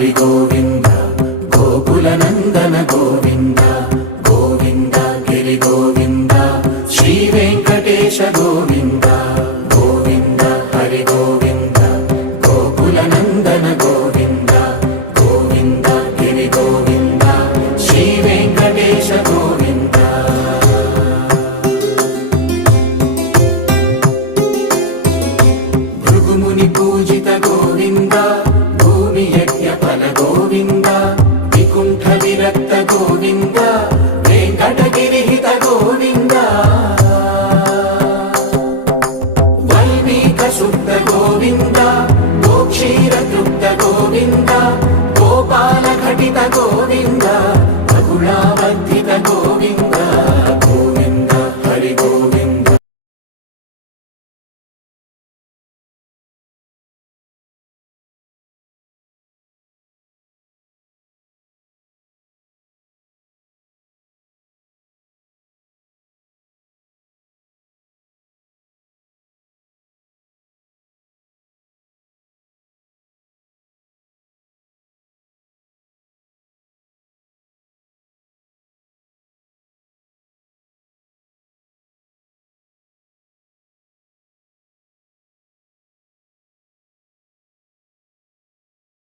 హరి గోవింద గోకుల నందన గోవింద గోవింద గిరి గోవింద శ్రీ వెంకటేశ గోవింద గోవింద హరి గోవింద గోకుల నందన గోవింద గోవింద గిరి గోవింద శ్రీ వెంకటేశ గోవింద భృగుముని పూజిత గోవింద భూమి యజ్ఞ ఫల గోవింద వికుంఠ విరక్త గోవింద వెంకటగిరిహిత గోవింద వల్మీక శుద్ధ గోవింద గోక్షీర తృప్త గోవింద గోపాల ఘటిత గోవింద